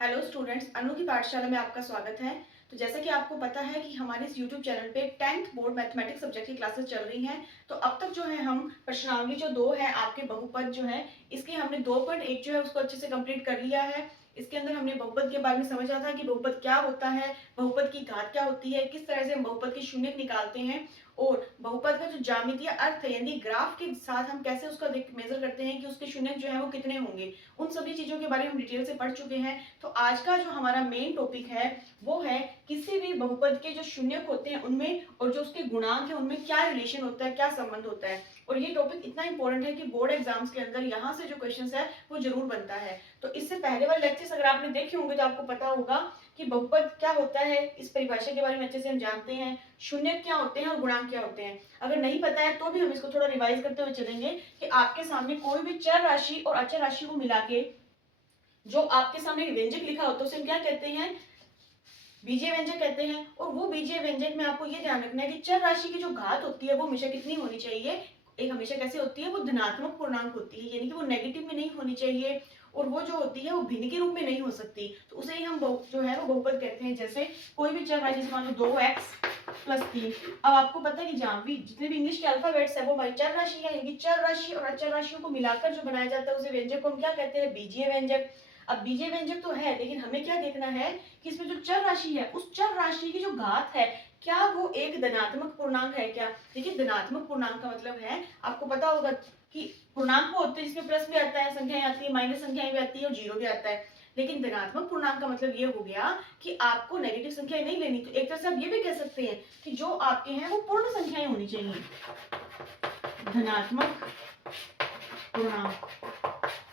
Hello students, अनु की पाठशाला में आपका स्वागत है। तो जैसा कि आपको पता है कि हमारे इस यूट्यूब चैनल पे 10th बोर्ड मैथमेटिक्स सब्जेक्ट की क्लासेस चल रही हैं। तो अब तक जो है हम प्रश्नावली जो 2 है आपके बहुपद जो है इसके हमने 2.1 जो है उसको अच्छे से कंप्लीट कर लिया है। इसके अंदर हमने बहुपद के बारे में समझा था कि बहुपद क्या होता है, बहुपद की घात क्या होती है, किस तरह से हम बहुपद के शून्य निकालते हैं और बहुपद का जो ज्यामितीय अर्थ है यानी ग्राफ के साथ हम कैसे उसका मेजर करते हैं कि उसके शून्य जो है वो कितने होंगे। उन सभी चीजों के बारे में हम डिटेल से पढ़ चुके हैं। तो आज का जो हमारा मेन टॉपिक है वो है किसी भी बहुपद के जो शून्यक होते हैं उनमें और जो उसके गुणांक है उनमें क्या रिलेशन होता है, क्या संबंध होता है। और ये टॉपिक इतना इंपॉर्टेंट है कि बोर्ड एग्जाम्स के अंदर यहाँ से जो क्वेश्चंस है वो जरूर बनता है। तो इससे पहले वाले लेक्चर्स अगर आपने देखे होंगे तो आपको पता होगा कि बहुपद क्या होता है, इस परिभाषा के बारे में अच्छे से हम जानते हैं, शून्य क्या होते हैं और गुणांक क्या होते हैं। अगर नहीं पता है तो भी हम इसको थोड़ा रिवाइज करते हुए चलेंगे कि आपके सामने कोई भी चर राशि और अचर राशि को मिला के जो आपके सामने व्यंजक लिखा होता है उसे हम क्या कहते हैं, बीजीय व्यंजक कहते हैं। और वो बीजीय व्यंजक में आपको ये ध्यान रखना है कि चर राशि की जो घात होती है वो हमेशा कितनी होनी चाहिए, एक हमेशा कैसे होती है, वो धनात्मक पूर्णांक होती है, यानी कि वो नेगेटिव में नहीं होनी चाहिए और वो जो होती है वो भिन्न के रूप में नहीं हो सकती। तो उसे ही हम जो है वो बहुपद कहते हैं। जैसे कोई भी चर राशि मान लो 2x+3। अब आपको पता है कि जहां भी जितने भी इंग्लिश के अल्फाबेट्स है वो हमारी चर राशि है, यानी चर राशि और अचर राशियों को मिलाकर जो बनाया जाता है उसे व्यंजक को हम क्या कहते हैं, बीजीय व्यंजक। अब बीजीय व्यंजक तो है लेकिन हमें क्या देखना है कि इसमें जो चर राशि है उस चर राशि की जो घात है क्या वो एक धनात्मक पूर्णांक है क्या। देखिए धनात्मक पूर्णांक का मतलब है, आपको पता होगा कि पूर्णांक वो होते हैं जिसमें प्लस भी आता है, संख्याएं आती है, माइनस संख्याएं भी आती है और जीरो भी आता है। लेकिन धनात्मक पूर्णांक का मतलब ये हो गया कि आपको नेगेटिव संख्याएं नहीं लेनी। तो एक तरह से आप ये भी कह सकते हैं कि जो आपके हैं वो पूर्ण संख्याएं होनी चाहिए। धनात्मक पूर्णांक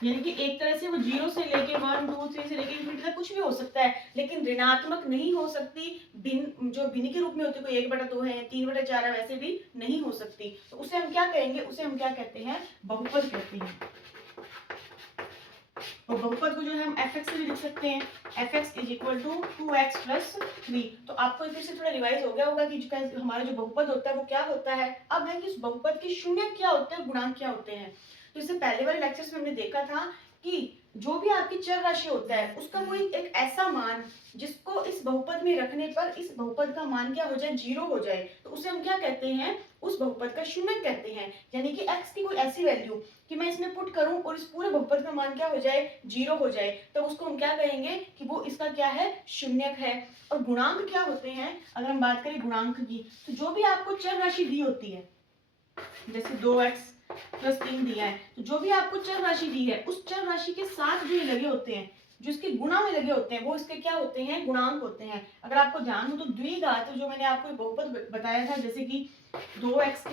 यानी कि एक तरह से वो 0 से लेके 1 2 3 से लेके इंफिनिटी तक कुछ भी हो सकता है, लेकिन ऋणात्मक नहीं हो सकती। भिन्न जो भिन्न के रूप में होती है, कोई 1/2 है, 3/4 है, वैसे भी नहीं हो सकती। तो उसे हम क्या कहेंगे, उसे हम क्या कहते हैं, बहुपद कहते हैं। तो बहुपद को जो है हम fx से भी लिख सकते हैं, fx = 2x+3। तो आपको फिर से थोड़ा रिवाइज हो गया होगा कि जो हमारा जो बहुपद होता है वो क्या होता है। अब है कि उस बहुपद के शून्य क्या होते हैं, गुणांक क्या होते हैं। तो इससे पहले वाले लेक्चर्स में हमने देखा था कि जो भी आपकी चर राशि होता है उसका कोई एक ऐसा मान जिसको इस बहुपद में रखने पर इस बहुपद का मान क्या हो जाए, 0 हो जाए, तो उसे हम क्या कहते हैं, उस बहुपद का शून्य कहते हैं। यानी कि x की कोई ऐसी वैल्यू कि मैं इसमें पुट करूं और इस पूरे बहुपद का मान क्या हो जाए, 0 हो जाए, तो उसको हम क्या कहेंगे कि वो इसका क्या है, शून्यक है। और गुणांक क्या होते हैं, अगर हम बात करें गुणांक की, तो जो भी आपको चर राशि दी होती है, जैसे 2x+3 दिया है, तो जो भी आपको चर राशि दी है उस चर राशि के साथ जो ये लगे होते हैं, जो इसके गुणा में लगे होते हैं, वो इसके क्या होते हैं, गुणांक होते हैं। अगर आपको ध्यान हो तो द्विघात जो मैंने आपको बहुपद बताया था, जैसे कि 2x²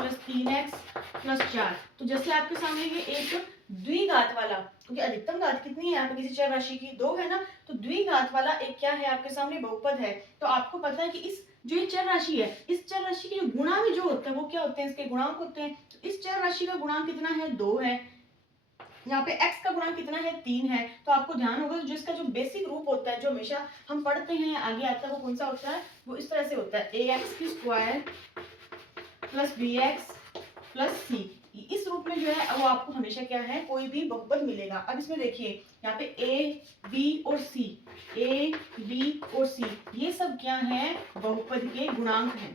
+ 3x+4, तो जैसे आपके सामने ये एक द्विघात वाला, क्योंकि अधिकतम घात कितनी है यहाँ पे किसी चर राशि की, 2 है ना, तो द्विघात वाला एक क्या है आपके सामने, बहुपद है। तो आपको पता है कि इस जो ये चर राशि है, इस चर राशि के जो गुणा में जो होता है वो क्या होते हैं, इसके गुणांक होते हैं। तो इस चर राशि का गुणांक कितना है, 2 है। यहाँ पे x का गुणांक कितना है, 3 है। तो आपको ध्यान होगा जो इसका जो बेसिक रूप होता है, जो हमेशा हम पढ़ते हैं आगे आता है, वो कौन सा होता है, वो इस तरह से होता है, ax² + bx + c। इस रूप में जो है वो आपको हमेशा क्या है, कोई भी बहुपद मिलेगा। अब इसमें देखिए यहाँ पे a b और c, a b और c ये सब क्या है, बहुपद के गुणांक हैं।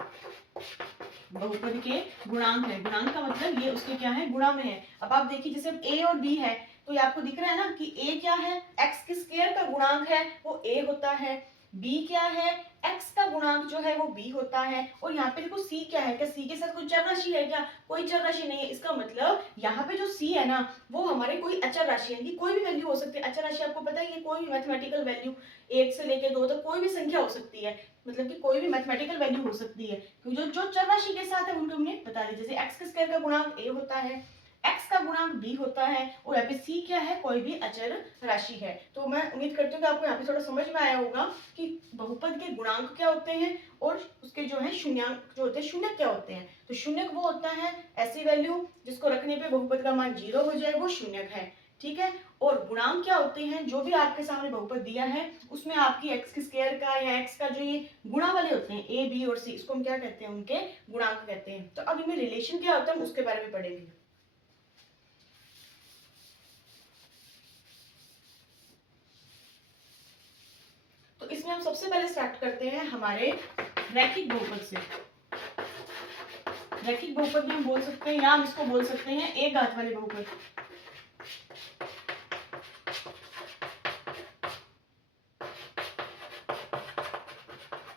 बहुपद के गुणांक है, गुणांक का मतलब ये उसके क्या है, गुणा में है। अब आप देखिए जैसे a और b है, तो ये आपको दिख रहा है ना कि a क्या है, x के स्क्वायर का गुणांक है वो a होता है, b क्या है, x का गुणांक जो है वो b होता है। और यहाँ पे देखो c क्या है, क्या c के साथ कोई चर राशि है क्या, कोई चर राशि नहीं है। इसका मतलब यहाँ पे जो c है ना वो हमारे कोई अचर राशि है, कोई भी वैल्यू हो सकती है। अचर राशि आपको पता है ये कोई भी मैथमेटिकल वैल्यू 1 से लेके 2 तक कोई भी संख्या हो सकती है, मतलब कि कोई भी मैथमेटिकल वैल्यू हो सकती है। जो जो चर राशि के साथ है उनको हमने बता दी, जैसे x के स्क्वायर का गुणांक a होता है, x का गुणांक b होता है, और यहाँ पे c क्या है, कोई भी अचर राशि है। तो मैं उम्मीद करती हूँ कि आपको यहाँ पे थोड़ा समझ में आया होगा कि बहुपद के गुणांक क्या होते हैं और उसके जो है शून्याङ्क जो होते हैं, शून्यक क्या होते हैं। तो शून्यक वो होता है ऐसी वैल्यू जिसको रखने पे बहुपद का मान 0 हो जाए, वो शून्यक है, ठीक है। और गुणांक क्या होते हैं, जो भी आपके सामने बहुपद दिया है उसमें आपकी x के स्क्वायर का या x का जो ये गुणा वाले होते हैं a b और c, इसको हम क्या कहते हैं, उनके गुणांक कहते हैं। तो अब इनमें रिलेशन क्या होता है हम उसके बारे में पढ़ेंगे। जिसमें हम सबसे पहले स्टार्ट करते हैं हमारे रैखिक बहुपद से। रैखिक बहुपद में हम बोल सकते हैं या हम इसको बोल सकते हैं एक घात वाले बहुपद।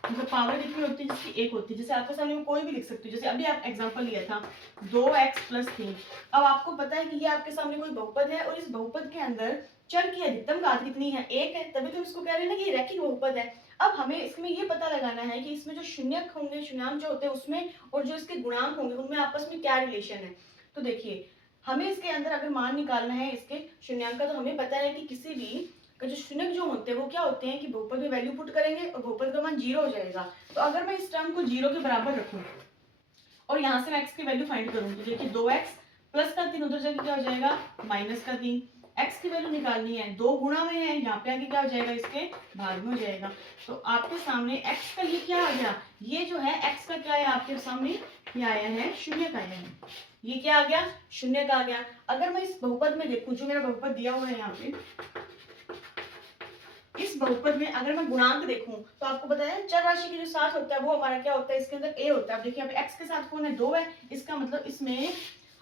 मतलब पावर कितनी होती है जिसकी एक होती है। जैसे आपके सामने में कोई भी लिख सकते हो, जैसे अभी आप एग्जांपल लिया था 2x + 3। अब आपको पता है कि ये आपके सामने कोई बहुपद है और इस बहुपद के अंदर चर की अधिकतम घात कितनी है, एक है, तभी तो इसको कह रहे हैं ना कि ये रैखिक बहुपद है। अब हमें इसमें ये पता लगाना है कि इसमें जो शून्यक होंगे, शून्यांक जो होते हैं उसमें, और जो इसके गुणांक होंगे उनमें आपस में क्या रिलेशन है। तो देखिए, हमें इसके अंदर अगर मान निकालना है इसके शून्यांक का, तो हमें पता है कि किसी भी जो शून्यक जो होते हैं वो क्या होते हैं कि बहुपद में वैल्यू पुट करेंगे और बहुपद का मान 0 हो जाएगा। तो अगर मैं इस टर्म को 0 के बराबर रखूं और यहाँ से मैं x की वैल्यू फाइंड करूं, तो देखिए 2x + का 3 उधर जाके क्या हो जाएगा -3। x की वैल्यू निकालनी है, 2 गुणा में है, यहाँ पे आके क्या हो जाएगा इसके भाग में हो जाएगा। तो आपके सामने x का ये क्या आ गया, ये जो है x का क्या है आपके सामने, ये आया है शून्यक आया है। ये क्या आ गया, शून्यक आ गया। अगर मैं इस बहुपद में देखूं, जो मेरा बहुपद दिया हुआ है यहाँ पे, इस बहुपद में अगर मैं गुणांक देखूं तो आपको पता है चर राशि के जो साथ होता है वो हमारा क्या होता है, इसके अंदर a होता है। अब देखिए, अब x के साथ कौन है, 2 है, इसका मतलब इसमें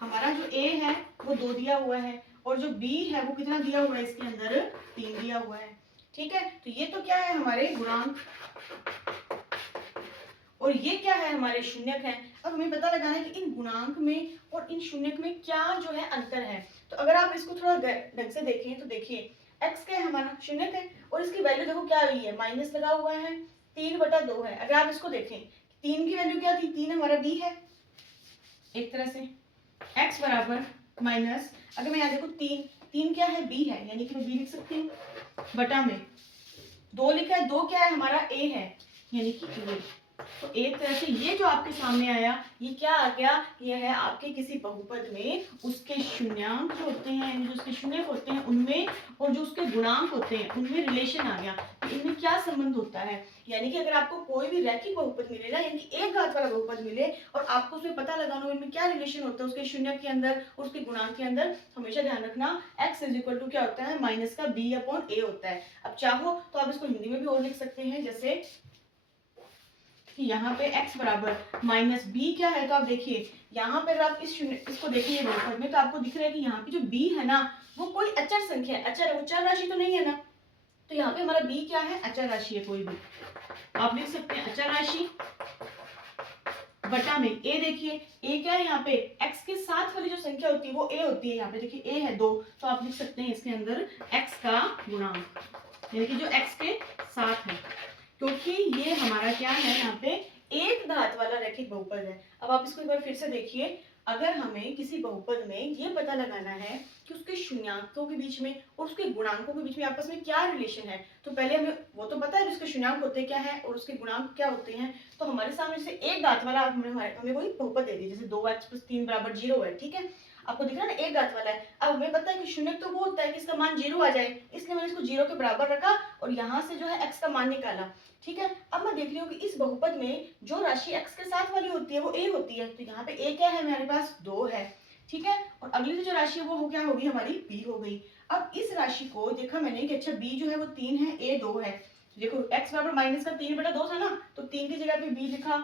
हमारा जो a है वो 2 दिया हुआ है और जो b है वो कितना दिया हुआ है, इसके अंदर 3 दिया हुआ है। ठीक है, तो ये तो क्या है हमारे गुणांक और ये क्या है हमारे शून्यक है। अब हमें पता लगाना है कि इन गुणांक में और इन शून्यक में क्या जो है अंतर है। तो अगर आप इसको थोड़ा ढंग से देखें तो देखिए, x क्या है हमारा शून्यक है और इसकी वैल्यू देखो क्या हुई है, माइनस लगा हुआ है, 3/2 है। अगर आप इसको देखें, 3 की वैल्यू क्या थी, 3 हमारा b है एक तरह से, x बराबर माइनस, अगर मैं यहाँ देखो 3 क्या है, b है, यानी कि मैं b लिख सकती हूँ, बटा में 2 लिखा है, 2 क्या है हमारा a है, यानी कि a। तो एक तरह से ये जो आपके सामने आया, ये क्या आ गया, ये है आपके किसी बहुपद में उसके शून्यांक जो होते हैं, यानी जो उसके शून्यक होते हैं उनमें और जो उसके गुणांक होते हैं उनमें रिलेशन आ गया, इनमें क्या संबंध होता है। यानी कि अगर आपको कोई भी रैखिक बहुपद मिले ना, यानी कि एक घात वाला बहुपद मिले और आपको उसमें पता लगाना हो इनमें क्या रिलेशन होता है उसके शून्यक के अंदर और उसके गुणांक के अंदर, हमेशा ध्यान रखना x = क्या होता है, माइनस का b/a होता है। अब चाहो तो आप इसको हिंदी में भी और लिख सकते हैं, जैसे कि यहाँ पे x बराबर -b क्या है, तो आप देखिए यहाँ पे अगर आप इसको देखेंगे बहुपद में तो आपको दिख रहा है कि यहाँ पे जो b है ना वो कोई अचर संख्या है, अचर है, वो चर राशि तो नहीं है ना। तो यहाँ पे हमारा b क्या है, अचर राशि है, कोई भी आप लिख सकते हैं अचर राशि बटा में a। देखिए a क्या है, यहाँ पे x के साथ वाली जो संख्या होती है वो a होती है, यहाँ पे देखिए a है 2, तो आप लिख सकते हैं इसके अंदर x का गुणांक, यानी कि जो x के साथ है, क्योंकि ये हमारा क्या है यहाँ पे एक घात वाला रैखिक बहुपद है। अब आप इसको एक बार फिर से देखिए, अगर हमें किसी बहुपद में ये पता लगाना है कि उसके शून्यांकों के बीच में और उसके गुणांकों के बीच में आपस में क्या रिलेशन है, तो पहले हमें वो तो पता है उसके शून्यांक होते क्या है और उसके गुणांक क्या होते हैं। तो हमारे सामने से एक घात वाला हमें कोई बहुपद दे दी, जैसे 2x + 3 = 0 है, ठीक है, आपको दिख रहा है ना एक घात वाला है। अब हमें पता है कि शून्य तो वो होता है कि इसका मान 0 आ जाए, इसलिए मैंने इसको 0 के बराबर रखा और यहाँ से जो है x का मान निकाला। ठीक है, अब मैं देख रही हूँ कि इस बहुपद में जो राशि x के साथ वाली होती है वो a होती है, तो यहाँ पे a क्या है हमारे पास 2 है। ठीक है, और अगली जो राशि है वो क्या होगी हमारी b हो गई। अब इस राशि को देखा मैंने कि अच्छा b जो है वो 3 है, a 2 है, देखो x बराबर माइनस का 3/2 था ना, तो 3 की जगह पे b लिखा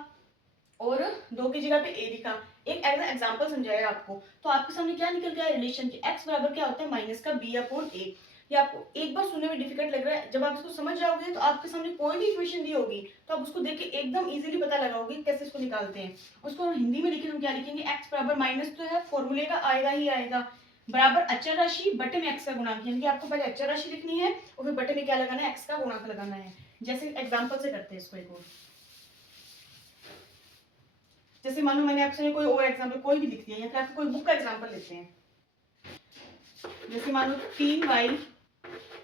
और 2 की जगह पे a लिखा, एक एग्जांपल समझाया आपको। तो आपके सामने क्या निकल गया रिलेशन की x बराबर क्या होता है माइनस का b/a। ये आपको एक बार सुनने में डिफिकल्ट लग रहा है, जब आप इसको समझ जाओगे तो आपके सामने कोई भी इक्वेशन दी होगी तो आप उसको देख के एकदम इजीली पता लगाओगे कैसे इसको निकालते हैं। उसको हिंदी में लिखे हम क्या लिखेंगे, x बराबर माइनस तो है फॉर्मूले का आएगा ही आएगा, बराबर अचर राशि बटे में x का गुणांक, यानी कि आपको पहले अचर राशि लिखनी है और फिर बटे में क्या लगाना है, x का गुणांक लगाना है। जैसे एग्जाम्पल से करते हैं इसको एक और, जैसे मानो मैंने आपसे कोई और एग्जांपल कोई भी लिख दिया या फिर आपको कोई बुक का एग्जांपल लेते हैं, जैसे मानो 3y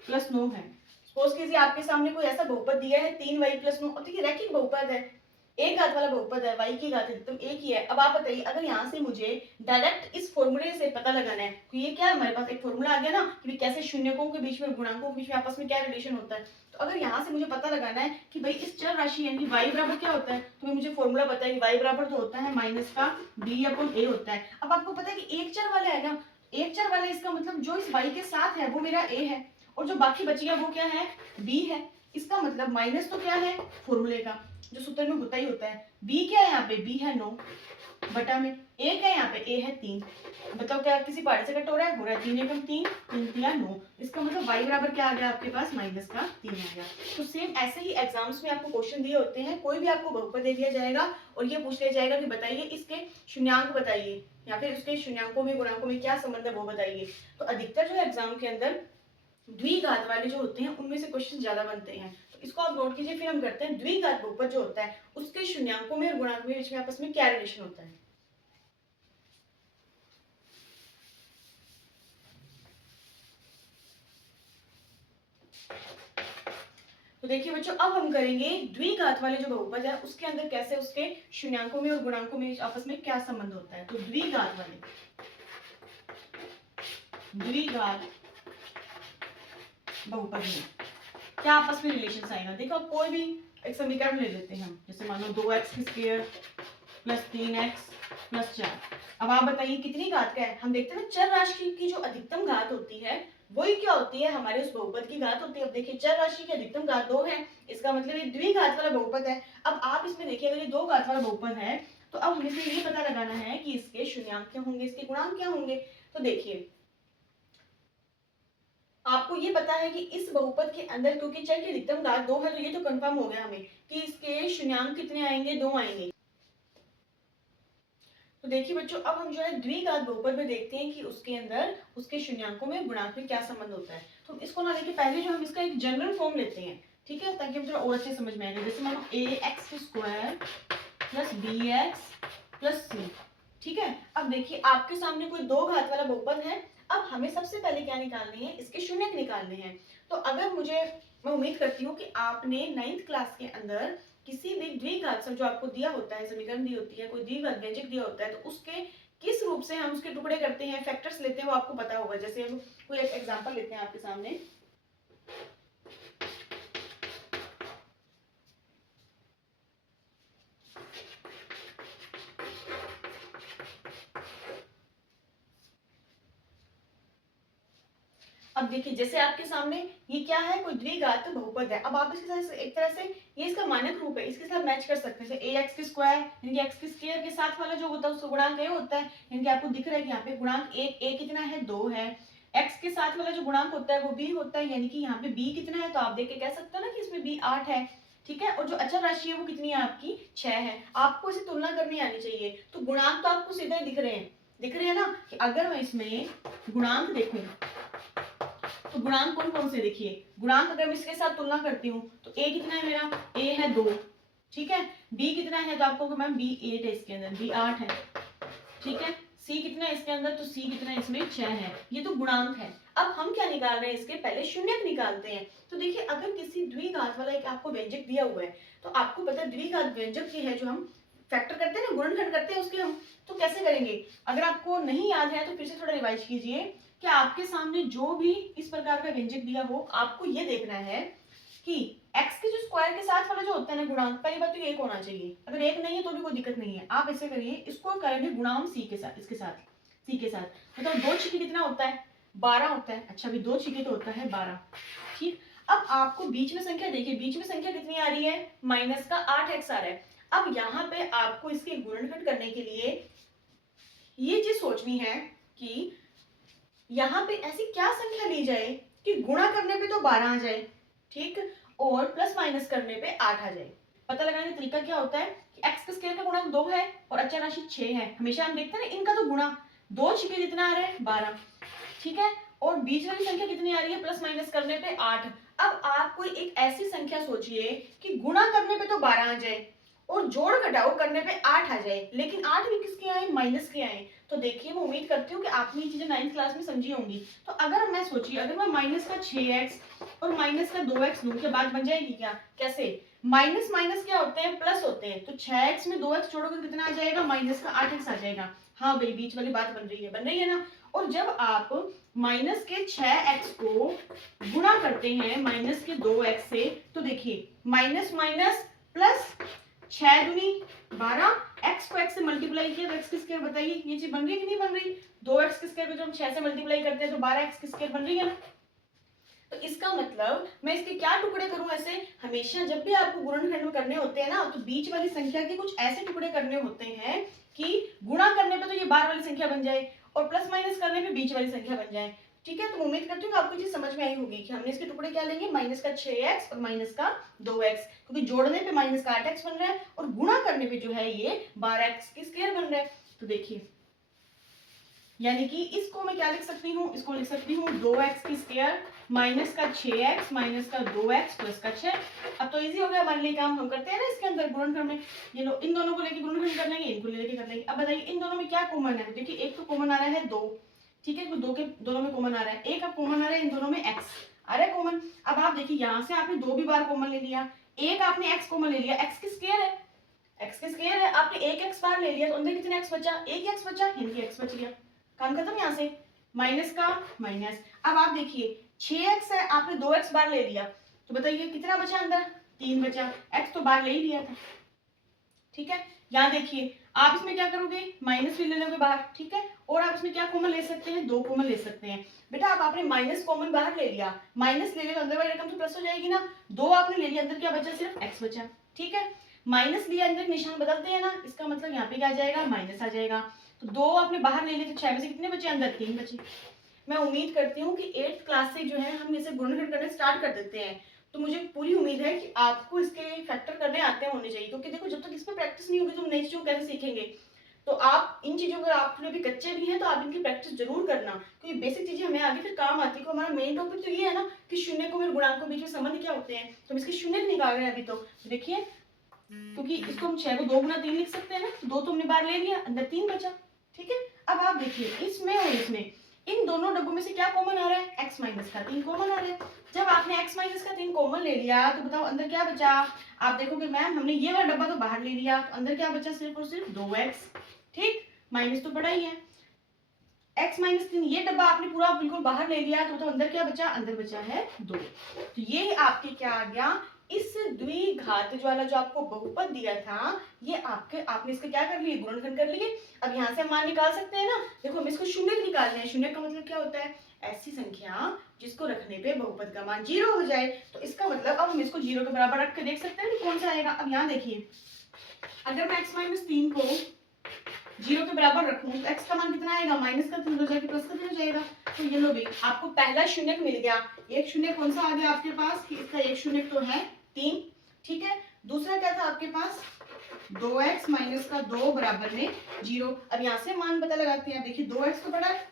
+ 9 है। सपोज कीजिए आपके सामने कोई ऐसा बहुपद दिया है 3y + 9, और देखिए रैखिक बहुपद है, एक घात वाला बहुपद है, y की घात एकदम एक ही है। अब आप बताइए अगर यहाँ से मुझे डायरेक्ट इस फॉर्मूले से पता लगाना है, तो ये क्या है हमारे पास एक फॉर्मूला आ गया ना कि कैसे शून्यकों के बीच में और गुणांकों के बीच में आपस में क्या रिलेशन होता है। तो अगर यहाँ से मुझे पता लगाना है कि भाई इस चर राशि यानी y बराबर क्या होता है, तो मुझे फॉर्मूला पता है कि y बराबर तो होता है माइनस का b/a होता है। अब आपको पता है कि एक चर वाला है ना, एक चर वाला इसका मतलब जो इस y के साथ है वो मेरा a है और जो बाकी बच गया वो क्या है, b है। इसका मतलब माइनस तो क्या है, फॉर्मूले का जो सूत्र में होता ही होता है। बी क्या है यहाँ पे, बी है 9 बटा में ए क्या है यहाँ पे, ए है 3। बताओ क्या किसी पार्ट से कट हो रहा है, 3 एकम 3, 3 तिया 9। इसका मतलब y बराबर क्या आ गया आपके पास, माइनस का 3 आ गया। तो सेम ऐसे ही एग्जाम्स में आपको क्वेश्चन दिए होते हैं, कोई भी आपको बहुपद दे दिया जाएगा और ये पूछ लिया जाएगा कि बताइए इसके शून्यांक बताइए, या फिर उसके शून्यांकों में गुणांकों में क्या संबंध है वो बताइए। तो अधिकतर जो है एग्जाम के अंदर द्विघात वाले जो होते हैं उनमें से क्वेश्चन ज्यादा बनते हैं। तो इसको आप नोट कीजिए। फिर हम करते हैं द्विघात बहुपद जो होता है उसके शून्यांकों में और गुणांक में बीच में आपस में क्या रिलेशन होता है। तो देखिए बच्चों, अब हम करेंगे द्विघात वाले जो बहुपद है उसके अंदर कैसे उसके शून्यांकों में और गुणांकों में आपस में क्या संबंध होता है। तो द्विघात वाले, द्विघात बहुपद में क्या आपस में रिलेशन आएगा। देखो आप कोई भी एक समीकरण ले लेते हैं हम, जैसे मान लो 2x square plus 3x plus 4। अब आप बताइए कितनी घात का है। हम देखते हैं चर राशि की जो अधिकतम घात होती है वही क्या होती है, हमारे उस बहुपद की घात होती है। अब देखिए चर राशि की अधिकतम घात 2 है, इसका मतलब ये द्विघात वाला बहुपद है। अब आप इसमें देखिए अगर ये 2 घात वाला बहुपद है तो अब हमें ये पता लगाना है कि इसके शून्यांक क्या होंगे, इसके गुणांक क्या होंगे। तो देखिए आपको ये पता है कि इस बहुपद के अंदर क्योंकि चर की अधिकतम घात 2 है तो ये तो कंफर्म हो गया हमें कि इसके शून्यांक कितने आएंगे, 2 आएंगे। तो देखिए बच्चों, अब हम जो है द्विघात बहुपद में देखते हैं कि उसके अंदर उसके शून्यांकों में गुणांक में क्या संबंध होता है। तो इसको ना लेके पहले जो हम इसका एक जनरल फॉर्म लेते हैं, ठीक है, ताकि हम थोड़ा और अच्छे समझ में आएगा। जैसे मान लो a x square plus b x plus c, ठीक है। अब देखिए आपके सामने कोई 2 घात वाला बहुपद है। अब हमें सबसे पहले क्या निकालनी है, इसके शून्यक निकालने हैं। तो अगर मैं उम्मीद करती हूँ कि आपने 9th क्लास के अंदर किसी भी द्विघात जो आपको दिया होता है, समीकरण दी होती है, कोई द्विघात व्यंजक दिया होता है तो उसके किस रूप से हम उसके टुकड़े करते हैं, फैक्टर्स लेते हैं, वो आपको पता होगा। जैसे हम कोई एक एग्जांपल लेते हैं आपके सामने। अब देखिए जैसे आपके सामने ये क्या है, कोई द्विघात बहुपद है। अब आप इसके साथ एक तरह से ये इसका मानक रूप है, इसके साथ मैच कर सकते हैं। जैसे ए एक्स स्क्वायर यानी एक्स के स्क्वायर के साथ वाला जो होता है उसका गुणांक ए होता है, यानी कि आपको दिख रहा है कि यहाँ पे गुणांक ए कितना है, 2 है। एक्स के साथ वाला जो गुणांक होता है वो बी होता है, यानी कि यहाँ पे बी कितना है, तो आप देख के कह सकते हो ना कि इसमें बी 8 है, ठीक है। और जो अचर राशि है वो कितनी है आपकी, 6 है। आपको इसे तुलना करनी आनी चाहिए। तो गुणांक तो आपको सीधे दिख रहे हैं, दिख रहे हैं ना। कि अगर मैं इसमें गुणांक देखूं तो गुणांक कौन कौन से, देखिए गुणांक अगर मैं इसके साथ तुलना करती हूँ तो ए कितना है मेरा, ए है 2, ठीक है। बी कितना है, तो आपको मैम बी 8 है, इसके अंदर बी 8 है, ठीक है। सी कितना है इसके अंदर, तो सी कितना है इसमें, 6 है। ये तो गुणांक है। अब हम क्या निकाल रहे हैं, इसके पहले शून्यक निकालते हैं। तो देखिए अगर किसी द्विघात वाला एक आपको व्यंजक दिया हुआ है तो आपको पता है द्विघात व्यंजक की है जो हम फैक्टर करते हैं ना, गुणनखंड करते हैं उसके हम, तो कैसे करेंगे। अगर आपको नहीं याद है तो फिर से थोड़ा रिवाइज कीजिए कि आपके सामने जो भी इस प्रकार का व्यंजक दिया हो आपको ये देखना है कि x के जो स्क्वायर के साथ वाला जो होता है ना गुणांक, पहली बात तो एक होना चाहिए। अगर एक नहीं है तो भी कोई दिक्कत नहीं है, आप ऐसे करिए, इसको करेंगे गुणांक c के साथ, इसके साथ c के साथ। मतलब 2 छिके कितना होता है, 12 होता है। अच्छा अभी 2 छिके तो होता है 12, ठीक। अब आपको बीच में संख्या देखिए, बीच में संख्या कितनी आ रही है, माइनस का 8x आ रहा है। अब यहाँ पे आपको इसके गुणनखंड करने के लिए ये चीज सोचनी है कि यहाँ पे ऐसी क्या संख्या ली जाए कि गुणा करने पे तो 12 आ जाए, ठीक, और प्लस माइनस करने पे 8 आ जाए। पता लगाने का तरीका क्या होता है कि x के स्क्वायर का गुणांक 2 है और अचर राशि 6 है। हमेशा हम देखते हैं ना इनका तो गुणा, 2 छिके जितना आ रहा है 12, ठीक है, और बीच वाली संख्या कितनी आ रही है, प्लस माइनस करने पे 8। अब आप कोई एक ऐसी संख्या सोचिए कि गुणा करने पे तो 12 आ जाए और जोड़ घटाओ करने पे 8 आ जाए, लेकिन 8 भी किसके आए, माइनस के आए। तो देखिए मैं उम्मीद करती हूँ कि आपने ये चीजें 9th क्लास में समझी होंगी। तो अगर मैं सोचिए अगर मैं माइनस का 6x और माइनस का 2x लूं, क्या बात बन जाएगी क्या, कैसे, माइनस माइनस क्या होते हैं, प्लस होते हैं। तो 6x में 2x जोड़ोगे कितना आ जाएगा, माइनस का 8x आ जाएगा। हाँ भाई बीच वाली बात बन रही है ना। और जब आप माइनस के 6x को गुणा करते हैं माइनस के 2x से, तो देखिए माइनस माइनस प्लस, 6 दूनी 12, x को x से मल्टीप्लाई किया तो x की स्क्वायर, बताइए ये चीज बन रही है कि नहीं बन रही। 2x के स्क्वायर को जब हम 6 से मल्टीप्लाई करते हैं तो 12x की स्क्वायर बन रही है ना। तो इसका मतलब मैं इसके क्या टुकड़े करूं ऐसे, हमेशा जब भी आपको गुणनखंड में करने होते हैं ना, तो बीच वाली संख्या के कुछ ऐसे टुकड़े करने होते हैं कि गुणा करने पे तो ये बाहर वाली संख्या बन जाए और प्लस माइनस करने पे बीच वाली संख्या बन जाए। ठीक है, तो उम्मीद करती हूँ आपको चीज समझ में आई होगी कि हमने इसके टुकड़े क्या लेंगे, माइनस का 6x और माइनस का 2x, क्योंकि जोड़ने पे माइनस का 8x बन रहा है और गुणा करने पे जो है ये 12x की स्क्वायर बन रहा है। तो देखिए, यानी कि इसको मैं क्या लिख सकती हूँ, इसको लिख सकती हूँ 2x की स्क्वायर माइनस का 6x माइनस का 2x प्लस का 6। अब तो इजी हो गया हमारे लिए काम, हम करते हैं ना इसके अंदर गुणनखंड में, ये लो इन दोनों को लेके गुणनखंड कर लेंगे, इनको लेके कर लेंगे। अब बताइए इन दोनों में क्या कॉमन है, देखिए एक तो कॉमन आ रहा है 2, ठीक है, तो 2 के दोनों में कॉमन आ रहा है, एक अब कॉमन आ रहा है इन दोनों में x आ रहा है कॉमन। अब आप देखिए यहाँ से आपने 2 भी बार कॉमन ले लिया, एक आपने x कॉमन ले लिया, x की स्क्वायर है, x की स्क्वायर है, आपने एक x बार ले लिया तो अंदर कितने x बचा, एक x बचा, यानी कि x बच गया, काम खत्म। यहाँ से माइनस का माइनस। अब आप देखिए 6x है, आपने 2x बार ले लिया, तो बताइए कितना बचा अंदर, 3 बचा, x तो बार ले ही लिया था। ठीक है, यहाँ देखिए आप इसमें क्या करोगे, माइनस भी ले लोगे बाहर, ठीक है, और आप इसमें क्या कॉमन ले सकते हैं, 2 कॉमन ले सकते हैं। बेटा अब आपने माइनस कॉमन बाहर ले लिया, माइनस ले लिया तो अंदर वाली रकम तो प्लस हो जाएगी ना, 2 आपने ले लिया, अंदर क्या बचा, सिर्फ x बचा। ठीक है, माइनस लिया, अंदर निशान बदलते हैं ना, इसका मतलब यहाँ पे क्या आ जाएगा, माइनस आ जाएगा। तो 2 आपने बाहर ले लिए तो 6 में से कितने बचे, अंदर 3 बचे। मैं उम्मीद करती हूँ कि 8th क्लास से जो है हम इसे गुणनखंड करने स्टार्ट कर देते हैं, तो मुझे पूरी उम्मीद है कि आपको इसके फैक्टर करने आते होने चाहिए, क्योंकि देखो जब तक इस पर प्रैक्टिस नहीं होगी तो हम नई चीजों को कैसे सीखेंगे। तो आप इन चीजों को, आप भी कच्चे भी हैं तो आप इनकी प्रैक्टिस जरूर करना, क्योंकि बेसिक चीजें हमें आगे फिर काम आती है। हमारा मेन टॉपिक तो ये है ना कि शून्य को और गुणांक के बीच में संबंध क्या होते हैं, तो हम इसके शून्य निकाल रहे हैं अभी। तो देखिए, क्योंकि इसको हम 6 को 2 गुना 3 लिख सकते हैं ना, तो 2 तो हमने बार ले लिया, अंदर 3 बचा। ठीक है, अब आप देखिए इसमें और इसमें इन दोनों डब्बों में से क्या कॉमन आ रहा है, x माइनस का 3 कॉमन आ रहा है। जब आपने x माइनस का 3 कॉमन ले लिया तो बताओ अंदर क्या बचा, आप देखोगे मैम हमने ये वाला डब्बा तो बाहर ले लिया, तो अंदर क्या बचा, सिर्फ और सिर्फ 2x। ठीक, माइनस तो पड़ा ही है, x माइनस 3 ये डब्बा आपने पूरा बिल्कुल बाहर ले लिया, तो अंदर क्या बचा, अंदर बचा है 2। तो ये आपके क्या आ गया, इस द्विघात वाला जो आपको बहुपद दिया था, ये आपने इसका क्या कर लिए, गुणनखंड कर लिए। अब यहाँ से हम मान निकाल सकते हैं ना, देखो हम इसको शून्य निकालते हैं, शून्य का मतलब क्या होता है, ऐसी संख्या जिसको रखने पे बहुपद का मान 0 हो जाए। तो इसका मतलब अब हम इसको 0 के बराबर रख के देख सकते हैं कि कौन सा आएगा। अब यहाँ देखिए, अगर मैं x माइनस 3 को 0 के बराबर रखूं तो x का मान कितना आएगा, माइनस का 3 हो जाएगा, प्लस का 3 हो जाएगा। तो ये लो भी आपको पहला शून्य मिल गया, एक शून्य कौन सा आ गया आपके पास, कि इसका एक शून्य तो है 3। ठीक है, दूसरा क्या था आपके पास, 2x माइनस का 2 बराबर में 0। अब यहाँ से मान पता लगाते हैं, देखिए 2x तो बड़ा है,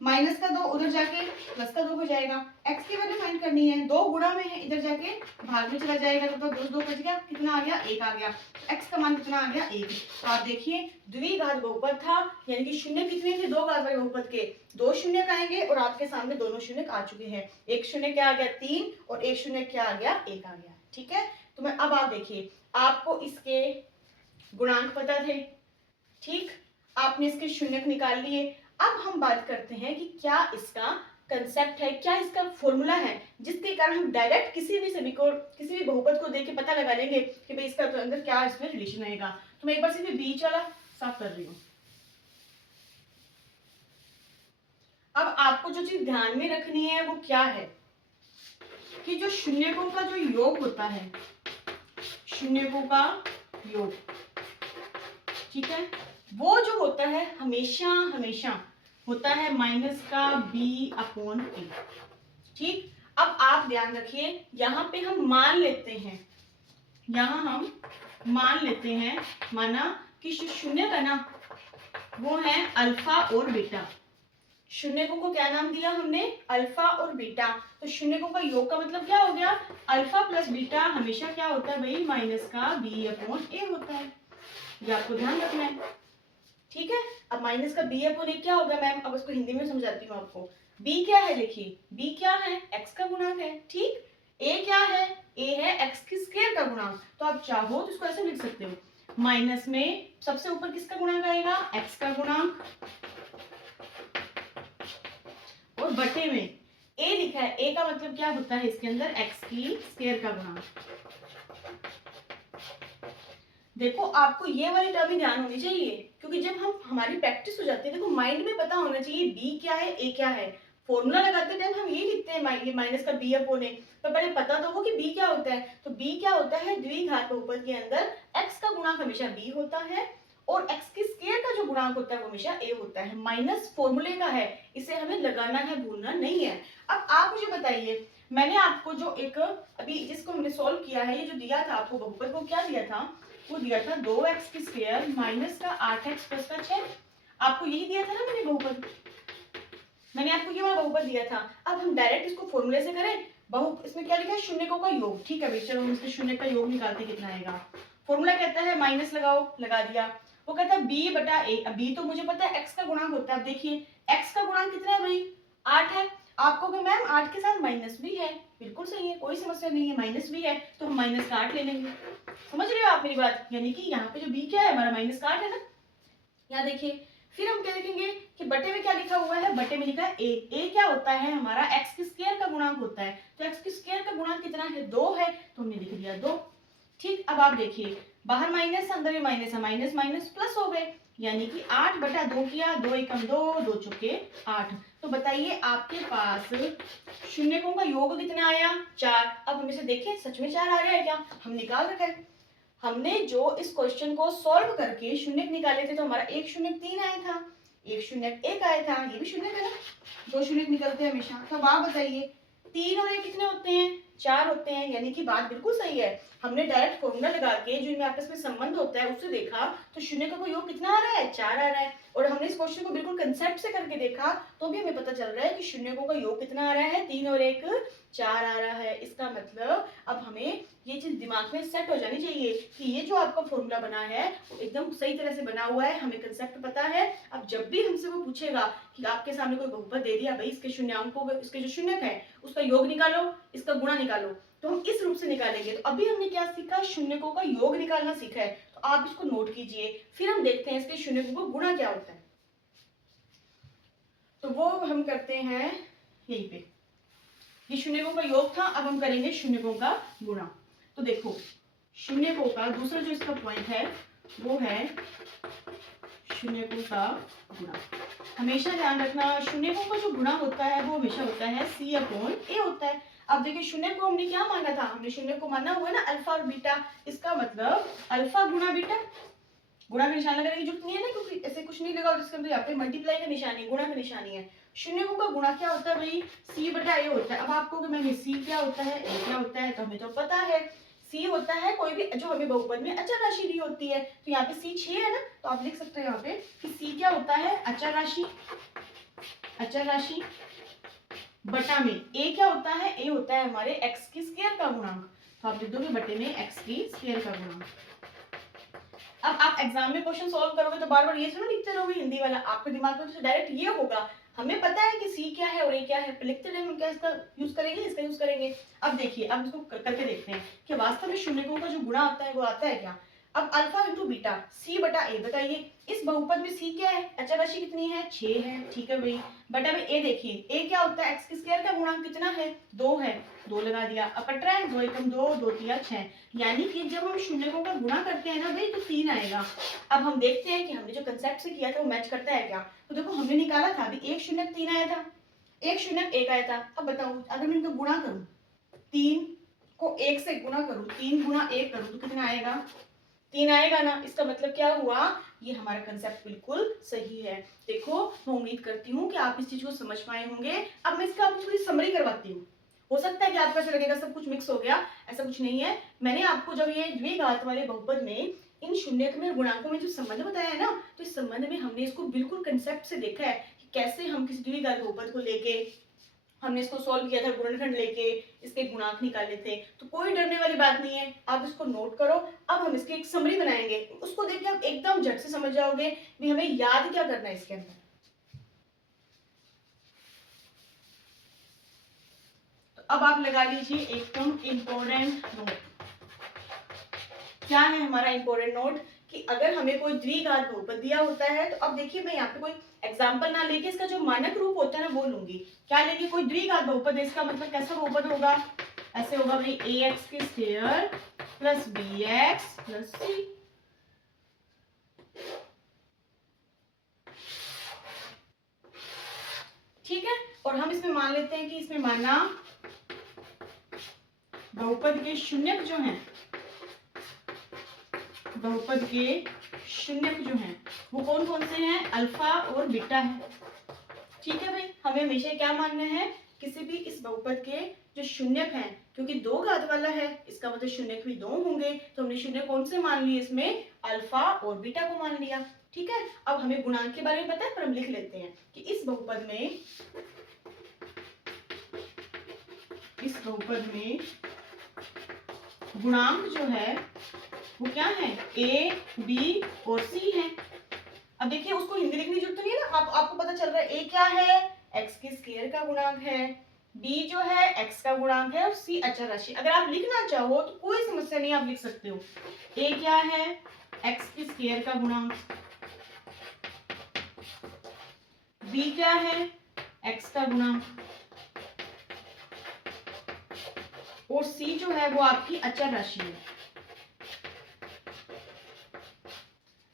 माइनस का 2 उधर जाके प्लस का 2 हो जाएगा, x की वैल्यू फाइंड करनी है, 2 गुणा में है, इधर जाके भाग में चला जाएगा, तो 2 2 बच गया, कितना आ गया, 1 आ गया, x का मान कितना आ गया, 1। तो आप देखिए द्विघात बहुपद था, यानी कि शून्य कितने थे, 2 घात वाले बहुपद के 2 शून्य आएंगे और आपके सामने दोनों शून्य आ चुके हैं, एक शून्य क्या आ गया 3 और एक शून्य क्या आ गया 1 आ गया। ठीक है, तो मैं अब आप देखिए आपको इसके गुणांक पता थे, ठीक, आपने इसके शून्य निकाल लिए। अब हम बात करते हैं कि क्या इसका कंसेप्ट है, क्या इसका फॉर्मूला है जिसके कारण हम डायरेक्ट किसी भी सभी को, किसी भी बहुपद को देख के पता लगा लेंगे कि भाई इसका तो अंदर क्या इसमें रिलेशन आएगा। तो मैं एक बार सिर्फ बीच वाला साफ कर रही हूँ। अब आपको जो चीज ध्यान में रखनी है वो क्या है कि जो शून्यकों का जो योग होता है, शून्यकों का योग, ठीक है, वो जो होता है हमेशा हमेशा होता है माइनस का b/a। ठीक, अब आप ध्यान रखिए, यहाँ पे हम मान लेते हैं, यहाँ हम मान लेते हैं, माना कि शून्य का ना वो है अल्फा और बीटा। शून्यकों को क्या नाम दिया हमने, अल्फा और बीटा। तो शून्यकों का योग का मतलब क्या हो गया, अल्फा प्लस बीटा हमेशा क्या होता है भाई, माइनस का b/a होता है, ये आपको ध्यान रखना है। ठीक है, अब माइनस का b/a क्या होगा मैम, अब उसको हिंदी में समझाती हूँ आपको। b क्या है, देखिए b क्या है, x का गुणांक है। ठीक, a क्या है, a है x की स्क्वायर का गुणांक। तो आप चाहो तो इसको ऐसे लिख सकते हो, माइनस में सबसे ऊपर किसका गुणांक आएगा, x का गुणांक, और बटे में a लिखा है, a का मतलब क्या होता है इसके अंदर, x की स्क्वायर का गुणांक। देखो आपको ये वाली टर्म ही ध्यान होनी चाहिए, क्योंकि जब हम हमारी प्रैक्टिस हो जाती है, देखो माइंड में पता होना चाहिए b क्या है, a क्या है। फॉर्मूला लगाते टाइम हम ये लिखते हैं ये माइनस का b अपॉन a, पर पहले पता तो हो कि b क्या होता है। तो b क्या होता है, द्विघात बहुपद के अंदर x का गुणांक हमेशा b होता है और x के स्क्वायर का जो गुणांक होता है वो हमेशा a होता है। माइनस फॉर्मूले का है, इसे हमें लगाना है, भूलना नहीं है। अब आप मुझे बताइए, मैंने आपको जो एक अभी जिसको हमने सॉल्व किया है, ये जो दिया था आपको बहुपद, वो क्या दिया था, वो दिया था 2x की स्क्वायर माइनस का 8x प्लस का 6। आपको यही दिया था ना मैंने बहुपद, मैंने आपको ये वाला बहुपद दिया था। अब हम डायरेक्ट इसको फॉर्मूले से करें, इसमें क्या लिखा है, शून्यकों का योग। ठीक है भाई, चलो हम इससे शून्य का योग निकालते, कितना आएगा। फॉर्मूला कहता है माइनस लगाओ, लगा दिया। वो कहता है b बटा a, अब b तो मुझे पता है x का गुणांक होता है। अब देखिए x का गुणांक कितना है भाई, 8 है। आपको कि मैम 8 के साथ माइनस भी है, बिल्कुल सही है, कोई समस्या नहीं है, माइनस भी है तो हम माइनस का 8 ले लेंगे। समझ रहे हो आप मेरी बात, यानी कि यहाँ पे जो b क्या है हमारा, माइनस का 8 है ना। यहाँ देखिए, फिर हम क्या लिखेंगे कि बटे में क्या लिखा हुआ है, बटे में लिखा है a क्या होता है हमारा, x के स्क्वायर का गुणांक होता है। तो x के स्क्वायर का गुणांक कितना है, 2 है, तो हमने लिख दिया 2। ठीक, अब आप देखिए बाहर माइनस, अंदर में माइनस है, माइनस माइनस प्लस हो गए, यानी कि 8 बटा 2 किया, 2 एकम 2, 2 चौके 8। तो बताइए आपके पास शून्यकों का योग कितना आया, 4। अब हम इसे देखें सच में 4 आ रहा है क्या, हम निकाल रखा है। हमने जो इस क्वेश्चन को सॉल्व करके शून्य निकाले थे, तो हमारा 1 शून्य 3 आया था, 1 शून्य 1 आया था, ये भी शून्य है ना, 2 शून्य निकलते हैं हमेशा। तो अब आप बताइए 3 और 1 कितने होते हैं, 4 होते हैं, यानी कि बात बिल्कुल सही है। हमने डायरेक्ट फॉर्मूला लगा के जो इनमें आपस में संबंध होता है उससे देखा, तो शून्य का कोई योग कितना आ रहा है, 4 आ रहा है। और हमने इस क्वेश्चन को बिल्कुल कंसेप्ट से करके देखा, तो भी हमें पता चल रहा है कि शून्यकों का योग कितना आ रहा है, 3 और 1 4 आ रहा है। इसका मतलब अब हमें ये चीज दिमाग में सेट हो जानी चाहिए कि ये जो आपका फॉर्मूला बना है वो एकदम सही तरह से बना हुआ है, हमें कंसेप्ट पता है। अब जब भी हमसे वो पूछेगा कि आपके सामने कोई बहुपद दे दिया, भाई इसके शून्यांकों, इसके जो शून्यक है उसका योग निकालो, इसका गुणा निकालो, तो हम इस रूप से निकालेंगे। तो अभी हमने क्या सीखा, शून्यकों का योग निकालना सीखा है, तो आप इसको नोट कीजिए। फिर हम देखते हैं इसके शून्यकों का गुणा क्या होता है, तो वो हम करते हैं यहीं पे। ये शून्यकों का योग था, अब हम करेंगे शून्यकों का गुणा। तो देखो शून्यकों का दूसरा जो इसका पॉइंट है वो है शून्यकों का गुणा। हमेशा ध्यान रखना, शून्यकों का जो गुणा होता है वो हमेशा होता है c अपॉन a होता है। अब देखिए शून्य को हमने क्या माना था, हमने शून्य को माना हुआ है ना अल्फा और बीटा, इसका मतलब अल्फा गुणा बीटा। गुणा का निशान लगाने की जरूरत नहीं है ना, क्योंकि ऐसे कुछ नहीं लगा और इसके अंदर यहाँ पे मल्टीप्लाई का निशानी, गुणा का निशानी है। शून्यकों का गुणा क्या होता है भाई, c बटा a होता है। अब आपको कि मैंने c क्या होता है, a क्या होता है, तो हमें तो पता है c होता है कोई भी जो हमें बहुपद में अचर राशि दी होती है। तो यहाँ पे c 6 है ना, तो आप लिख सकते हो यहाँ पे कि c क्या होता है, अचर राशि, अचर राशि बटा में a क्या होता है, a होता है हमारे x की स्क्वायर का गुणांक। तो आप लिख दोगे बटे में x की स्क्वायर का गुणांक। अब आप एग्जाम में क्वेश्चन सॉल्व करोगे तो बार बार ये सुनो लिखते रहोगे हिंदी वाला, आपके दिमाग में तो डायरेक्ट ये होगा, हमें पता है कि c क्या है और a क्या है, लिखते टाइम हम क्या इसका यूज करेंगे, इसका यूज करेंगे। अब देखिए, अब इसको करके देखते हैं कि वास्तव में शून्यकों का जो गुणा आता है वो आता है क्या। अब अल्फा इंटू बीटा c बटा a, बताइए इस बहुपद में c क्या है, अचर राशि कितनी है, 6 है, ठीक है भाई। बटा में a, देखिए a क्या होता है, x की स्क्वायर का गुणांक कितना है, 2 है, 2 लगा दिया। अब कट रहा है, 2 एकम 2, 2 तिया 6, यानी कि जब हम शून्यकों का गुणा करते हैं ना भाई तो 3 आएगा। अब हम देखते हैं कि हमने जो कंसेप्ट से किया था वो मैच करता है क्या। तो देखो हमने निकाला था अभी 1 शून्य 3 आया था, 1 शून्य 1 आया था। अब बताओ अगर मैं इनको गुणा करूं, 3 को 1 से गुणा करूं, 3 गुणा 1 करूं तो कितना आएगा, 3 आएगा ना। इसका मतलब क्या हुआ, ये हमारा कंसेप्ट बिल्कुल सही है। देखो मैं उम्मीद करती हूँ कि आप इस चीज को समझ पाए होंगे। अब मैं इसका आपको थोड़ी समरी करवाती हूँ। हो सकता है कि आपको ऐसा लगेगा सब कुछ मिक्स हो गया, ऐसा कुछ नहीं है। मैंने आपको जब ये द्विघात वाले बहुपद में इन शून्यक में गुणांकों में जो संबंध बताया है ना, तो इस संबंध में हमने इसको बिल्कुल कंसेप्ट से देखा है कि कैसे हम किसी द्विघात बहुपद को लेके हमने इसको सॉल्व किया था, गुणनखंड लेके इसके गुणांक निकाले थे। तो कोई डरने वाली बात नहीं है, आप इसको नोट करो। अब हम इसकी एक समरी बनाएंगे, उसको देख के आप एकदम झट से समझ जाओगे भी हमें याद क्या करना है इसके अंदर। तो अब आप लगा लीजिए एकदम इंपॉर्टेंट नोट। क्या है हमारा इंपॉर्टेंट नोट कि अगर हमें कोई द्विघात बहुपद दिया होता है, तो अब देखिए मैं यहाँ पे कोई एग्जाम्पल ना लेके इसका जो मानक रूप होता है ना वो लूंगी। क्या लेंगे, कोई द्विघात बहुपद है, इसका मतलब कैसा बहुपद होगा, ऐसे होगा भाई ax की square plus bx plus c। ठीक है, और हम इसमें मान लेते हैं कि इसमें माना बहुपद के शून्यक जो हैं, बहुपद के शून्यक जो हैं वो कौन कौन से हैं, अल्फा और बीटा है। ठीक है भाई, हमें हमेशा क्या मानना है, किसी भी इस बहुपद के जो शून्यक हैं, क्योंकि दो घात वाला है इसका मतलब शून्यक भी दो होंगे, तो हमने शून्य कौन से मान लिए, इसमें अल्फा और बीटा को मान लिया। ठीक है, अब हमें गुणांक के बारे में पता है, पर हम लिख लेते हैं कि इस बहुपद में गुणांक जो है वो क्या है, ए बी और सी है। अब देखिए उसको हिंदी लिखने की जरूरत नहीं है ना, आपको पता चल रहा है ए क्या है, एक्स के स्क्वायर का गुणांक है, बी जो है एक्स का गुणांक है और सी अचर राशि। अगर आप लिखना चाहो तो कोई समस्या नहीं, आप लिख सकते हो। ए क्या है, एक्स के स्क्वायर का गुणांक, बी क्या है, एक्स का गुणांक, और सी जो है वो आपकी अचर राशि है।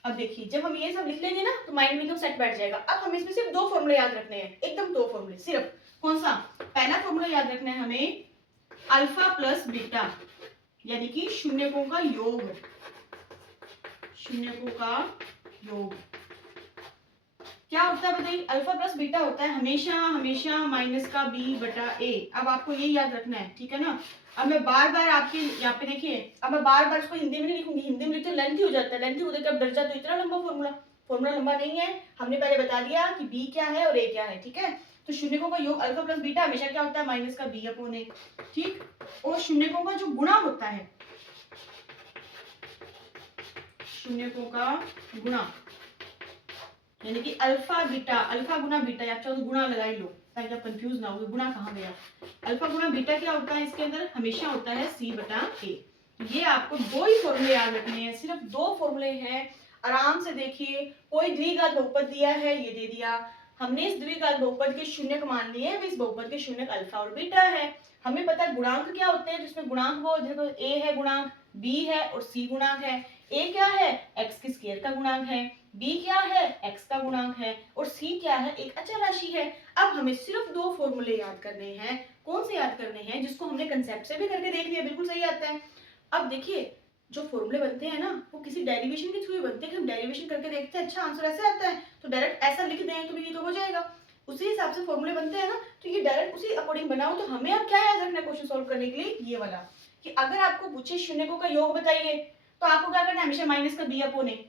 अब देखिए जब हम ये सब लिख लेंगे ना तो माइंड में एकदम सेट बैठ जाएगा। अब हमें इसमें सिर्फ दो फॉर्मूले याद रखने हैं, एकदम दो फॉर्मूले सिर्फ। कौन सा, पहला फॉर्मूला याद रखना है हमें, अल्फा प्लस बीटा यानी कि शून्यकों का योग, शून्यकों का योग क्या होता है बताइए, अल्फा प्लस बीटा होता है हमेशा हमेशा माइनस का बी बटा ए। अब आपको ये याद रखना है, ठीक है ना। अब मैं बार बार आपके यहाँ पे देखिए, अब मैं बार बार इसको हिंदी में नहीं लिखूंगी, हिंदी में लिखते लेंथी हो जाता है, लेंथी होते कब डर जाता, तो इतना लंबा फॉर्मूला लंबा नहीं है। हमने पहले बता दिया कि बी क्या है और ए क्या है, ठीक है। तो शून्यकों का योग अल्फा प्लस बीटा हमेशा क्या होता है, माइनस का बी अपॉन ए, ठीक। और शून्यकों का जो गुणा होता है, शून्यकों का गुणा यानी कि अल्फा बीटा, अल्फा गुना बीटा, आप चाहो तो गुणा लगा ही लो ताकि आप कंफ्यूज ना हो गुणा कहाँ गया। अल्फा गुना बीटा क्या होता है, इसके अंदर हमेशा होता है सी बटा ए। ये आपको दो ही फॉर्मूले याद रखने हैं, सिर्फ दो फॉर्मूले हैं। आराम से देखिए, कोई द्विघात बहुपद दिया है, ये दे दिया, हमने इस द्विघात बहुपद के शून्यक मान लिए, इस बहुपद के शून्यक अल्फा और बीटा है। हमें पता है गुणांक क्या होते हैं, जिसमें गुणांक वो देखो ए है गुणांक, बी है और सी गुणांक है। ए क्या है, एक्स के स्क्वायर का गुणांक है, बी क्या है, एक्स का गुणांक है, और सी क्या है, एक अचर राशि है। अब हमें सिर्फ दो फॉर्मूले याद करने हैं। कौन से याद करने हैं, जिसको हमने कंसेप्ट से भी करके देख लिया, बिल्कुल सही आता है। अब देखिए जो फॉर्मूले बनते हैं ना वो किसी डेरिवेशन के थ्रू बनते हैं, कि हम डेरिवेशन करके देखते हैं अच्छा आंसर ऐसे आता है तो डायरेक्ट ऐसा लिख दें तो ये तो हो जाएगा, उसी हिसाब से फॉर्मूले बनते हैं ना, तो ये डायरेक्ट उसी अकॉर्डिंग बनाओ। तो हमें अब क्या याद रखना है क्वेश्चन सॉल्व करने के लिए, ये वाला, कि अगर आपको पूछे शून्यकों का योग बताइए तो आपको क्या करना है, हमेशा माइनस का बी अपॉन ए,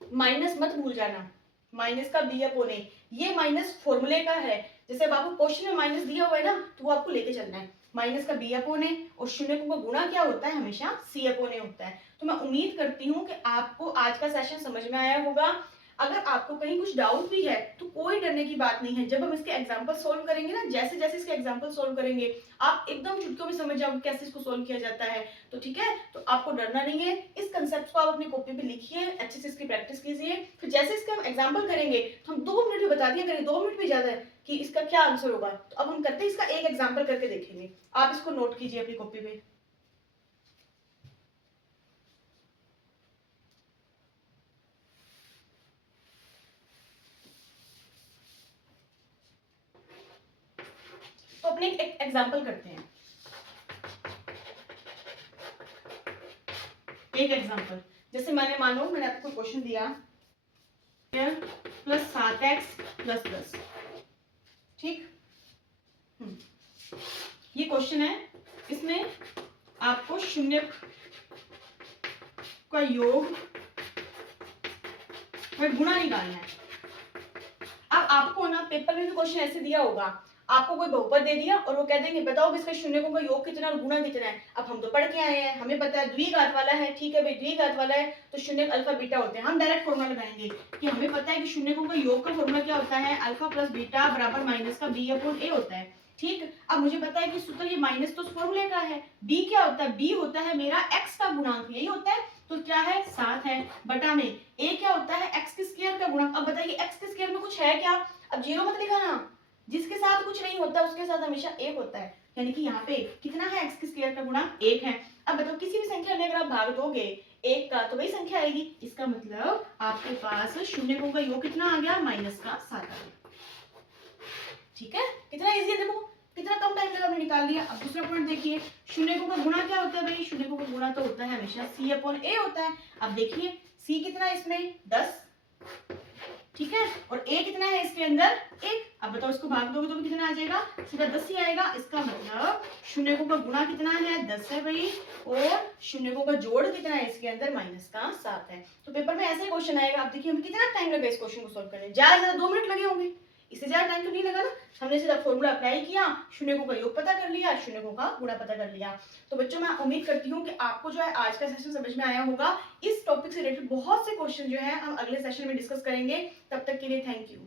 माइनस मत भूल जाना, माइनस का बी अपॉन ए, ये माइनस फॉर्मूले का है। जैसे अब आपको क्वेश्चन में माइनस दिया हुआ है ना तो वो आपको लेके चलना है, माइनस का बी अपॉन ए, और शून्यकों का गुणा क्या होता है, हमेशा सी अपॉन ए होता है। तो मैं उम्मीद करती हूँ कि आपको आज का सेशन समझ में आया होगा। अगर आपको कहीं कुछ डाउट भी है तो कोई डरने की बात नहीं है, जब हम इसके एग्जाम्पल सोल्व करेंगे ना, जैसे जैसे इसके एग्जाम्पल सोल्व करेंगे आप एकदम चुटकियों में समझ जाओगे कैसे इसको सोल्व किया जाता है। तो ठीक है, तो आपको डरना नहीं है, इस कंसेप्ट को आप अपनी कॉपी पे लिखिए, अच्छे से इसकी प्रैक्टिस कीजिए, फिर जैसे इसका हम एग्जाम्पल करेंगे तो हम 2 मिनट में बता दिया करें, 2 मिनट भी ज्यादा है कि इसका क्या आंसर होगा। तो अब हम करते हैं इसका एक एग्जाम्पल करके देखेंगे, आप इसको नोट कीजिए अपनी कॉपी पे। तो अपने एक एग्जाम्पल करते हैं, एक एग्जाम्पल जैसे मैंने आपको क्वेश्चन दिया प्लस 7x प्लस प्लस, ठीक। ये क्वेश्चन है, इसमें आपको शून्य का योग और गुणा निकालना है। अब आपको ना पेपर में भी क्वेश्चन ऐसे दिया होगा, आपको कोई बहुपद दे दिया और वो कह देंगे बताओ इसके शून्यकों का योग कितना और गुणा कितना है। अब हम तो पढ़ के आए हैं, हमें पता है द्विघात वाला है, ठीक है भाई द्विघात वाला है तो शून्य अल्फा बीटा होते हैं। हम डायरेक्ट फॉर्मूला लगाएंगे कि हमें पता है कि शून्यकों का योग का फॉर्मूला क्या होता है, अल्फा प्लस बीटा बराबर माइनस का बी अपॉन ए होता है, ठीक। अब मुझे पता है कि सूत्र ये माइनस तो फॉर्मूले का है, बी क्या होता है, बी होता है मेरा एक्स का गुणांक, यही होता है, तो क्या है 7 है, बटा में ए क्या होता है एक्स के स्क्वायर का गुणक। अब बताइए एक्स के स्क्वायर में कुछ है क्या, अब जीरो मत लिखाना, जिसके साथ कुछ नहीं होता उसके साथ हमेशा एक होता है, यानी कि यहाँ पे कितना है एक्स के स्क्वायर का गुणा 1 है। अब बताओ किसी भी संख्या में अगर आप भाग दोगे 1 का तो वही संख्या आएगी, इसका मतलब आपके पास शून्यकों का योग कितना आ गया, माइनस का 7 आ गया, ठीक है, कितना इजी है, देखो कितना कम टाइम लगा, हमने निकाल लिया। अब दूसरा पॉइंट देखिए, शून्यकों का गुणा क्या होता है भाई, शून्यकों का गुणा तो होता है हमेशा c अपॉन a होता है। अब देखिए c कितना है इसमें 10, ठीक है, और a कितना है इसके अंदर 1। अब बताओ इसको भाग दोगे तो भी कितना आ जाएगा, सीधा 10 ही आएगा। इसका मतलब शून्यकों का गुणा कितना है 10 है भाई, और शून्यकों का जोड़ कितना है इसके अंदर -7 है। तो पेपर में ऐसे ही क्वेश्चन आएगा। अब देखिए हमें कितना टाइम लगा इस क्वेश्चन को सॉल्व करने, ज्यादा से ज्यादा 2 मिनट लगे होंगे, इससे ज्यादा टाइम तो नहीं लगा ना। हमने सिर्फ फॉर्मूला अप्लाई किया, शून्यकों का योग पता कर लिया, शून्यकों का गुणा पता कर लिया। तो बच्चों मैं उम्मीद करती हूँ कि आपको जो है आज का सेशन समझ में आया होगा। इस टॉपिक से रिलेटेड बहुत से क्वेश्चन जो है हम अगले सेशन में डिस्कस करेंगे। तब तक के लिए थैंक यू।